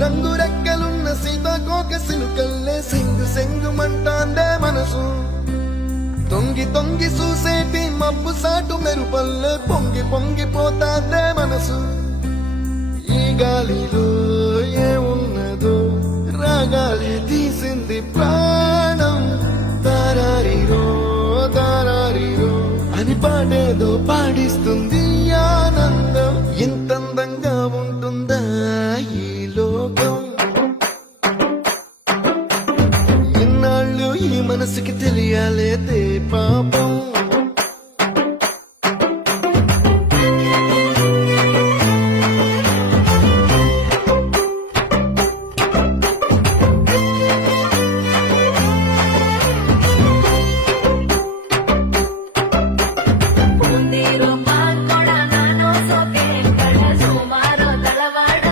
రంగు రెక్కలున్న సీతాకోక సిలుకల్లే సెంగు సెంగుమంటాందే మనసు తొంగి తొంగి చూసేటి మబ్బు సాటు మెరుపల్లే పొంగి పొంగిపోతాందే మనసు ఈ గాలిలో ఏమున్నదో రాగాలే తీసింది ప్రాణం తారారిరో తారారిరో అని పాడేదో పాడిస్తుంది ఆనందం ఎంత అందంగా ఉంటుందా ఈ లోకం